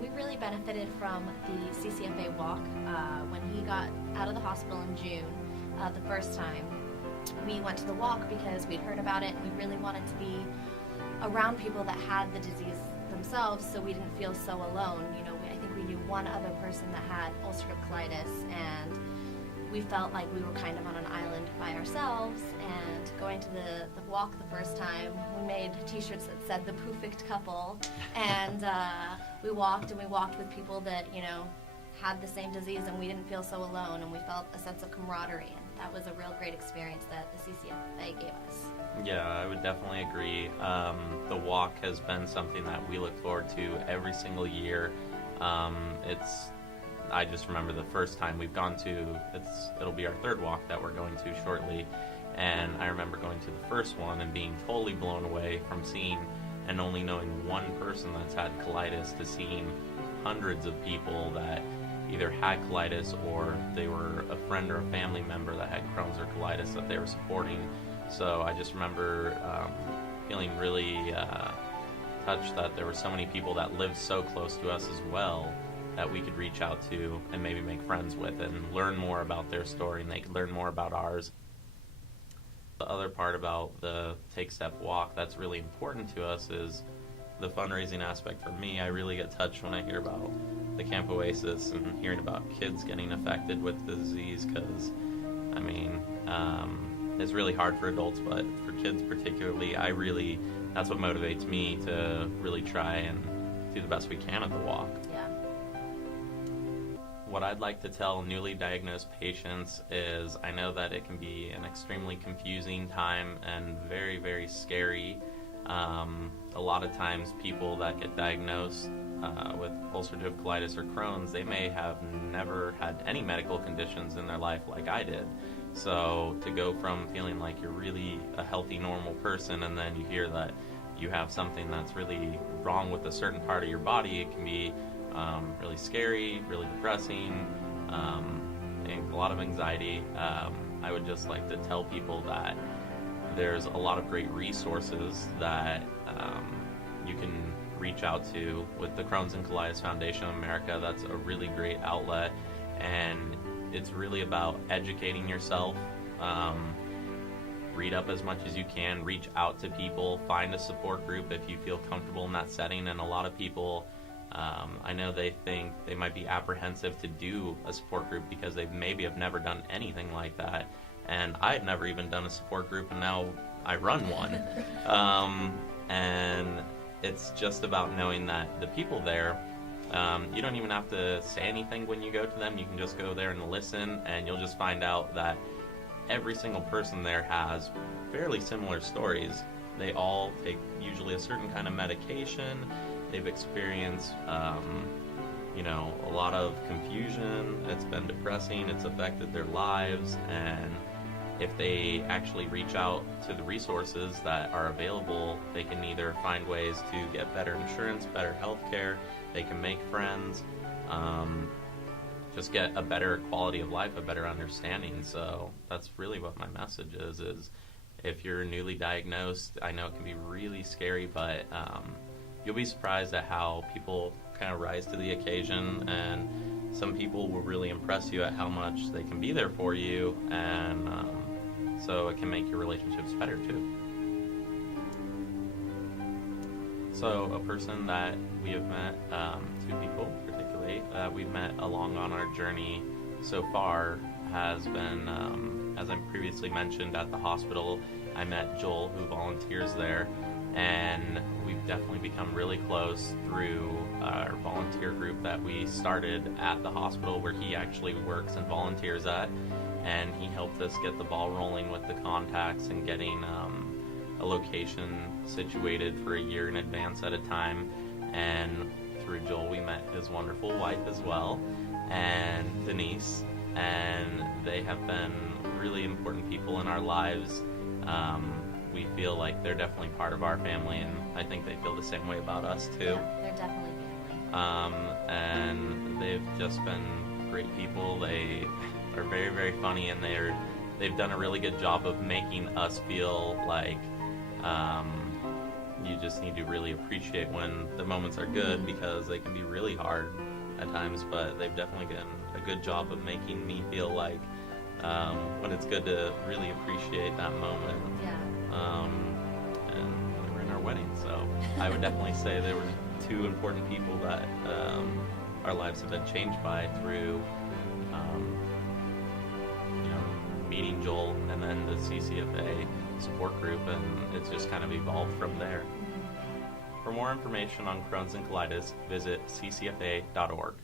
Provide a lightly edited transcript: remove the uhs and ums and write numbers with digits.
we really benefited from the CCFA walk. When he got out of the hospital in June, the first time, we went to the walk because we'd heard about it and we really wanted to be around people that had the disease themselves so we didn't feel so alone. You know, I think we knew one other person that had ulcerative colitis, and we felt like we were kind of on an island by ourselves. And going to the walk the first time, we made t-shirts that said the perfect couple, and we walked with people that, you know, had the same disease, and we didn't feel so alone, and we felt a sense of camaraderie, and that was a real great experience that the CCFA gave us. Yeah, I would definitely agree. The walk has been something that we look forward to every single year. I just remember the first time we've gone to, it'll be our third walk that we're going to shortly, and I remember going to the first one and being totally blown away from seeing and only knowing one person that's had colitis to seeing hundreds of people that either had colitis or they were a friend or a family member that had Crohn's or colitis that they were supporting. So I just remember feeling really touched that there were so many people that lived so close to us as well that we could reach out to and maybe make friends with and learn more about their story, and they could learn more about ours. The other part about the Take Step Walk that's really important to us is the fundraising aspect. For me, I really get touched when I hear about the Camp Oasis and hearing about kids getting affected with the disease, because, I mean, it's really hard for adults, but for kids particularly, that's what motivates me to really try and do the best we can at the walk. Yeah. What I'd like to tell newly diagnosed patients is I know that it can be an extremely confusing time and very, very scary. A lot of times people that get diagnosed with ulcerative colitis or Crohn's, they may have never had any medical conditions in their life like I did. So to go from feeling like you're really a healthy, normal person, and then you hear that you have something that's really wrong with a certain part of your body, it can be really scary, really depressing, and a lot of anxiety. I would just like to tell people that there's a lot of great resources that you can reach out to with the Crohn's and Colitis Foundation of America. That's a really great outlet, and it's really about educating yourself. Read up as much as you can, reach out to people, find a support group if you feel comfortable in that setting. And a lot of people, I know they think they might be apprehensive to do a support group because they maybe have never done anything like that. And I've never even done a support group, and now I run one. And it's just about knowing that the people there, you don't even have to say anything when you go to them. You can just go there and listen, and you'll just find out that every single person there has fairly similar stories. They all take usually a certain kind of medication. They've experienced, a lot of confusion. It's been depressing. It's affected their lives. And if they actually reach out to the resources that are available, they can either find ways to get better insurance, better health care, they can make friends, just get a better quality of life, a better understanding. So that's really what my message is if you're newly diagnosed, I know it can be really scary, but you'll be surprised at how people kind of rise to the occasion, and some people will really impress you at how much they can be there for you, and so it can make your relationships better too. So a person that we have met, two people particularly, that we've met along on our journey so far has been, as I previously mentioned, at the hospital. I met Joel, who volunteers there, and we've definitely become really close through our volunteer group that we started at the hospital, where he actually works and volunteers at, and he helped us get the ball rolling with the contacts and getting a location situated for a year in advance at a time. And through Joel, we met his wonderful wife as well, and Denise, and they have been really important people in our lives. We feel like they're definitely part of our family, and I think they feel the same way about us too. Yeah, they're definitely family. And they've just been great people. They are very, very funny, and they've done a really good job of making us feel like you just need to really appreciate when the moments are good, because they can be really hard at times, but they've definitely done a good job of making me feel like when it's good to really appreciate that moment. Yeah. And they were in our wedding, so I would definitely say they were two important people that our lives have been changed by through meeting Joel and then the CCFA support group, and it's just kind of evolved from there. For more information on Crohn's and colitis, visit ccfa.org.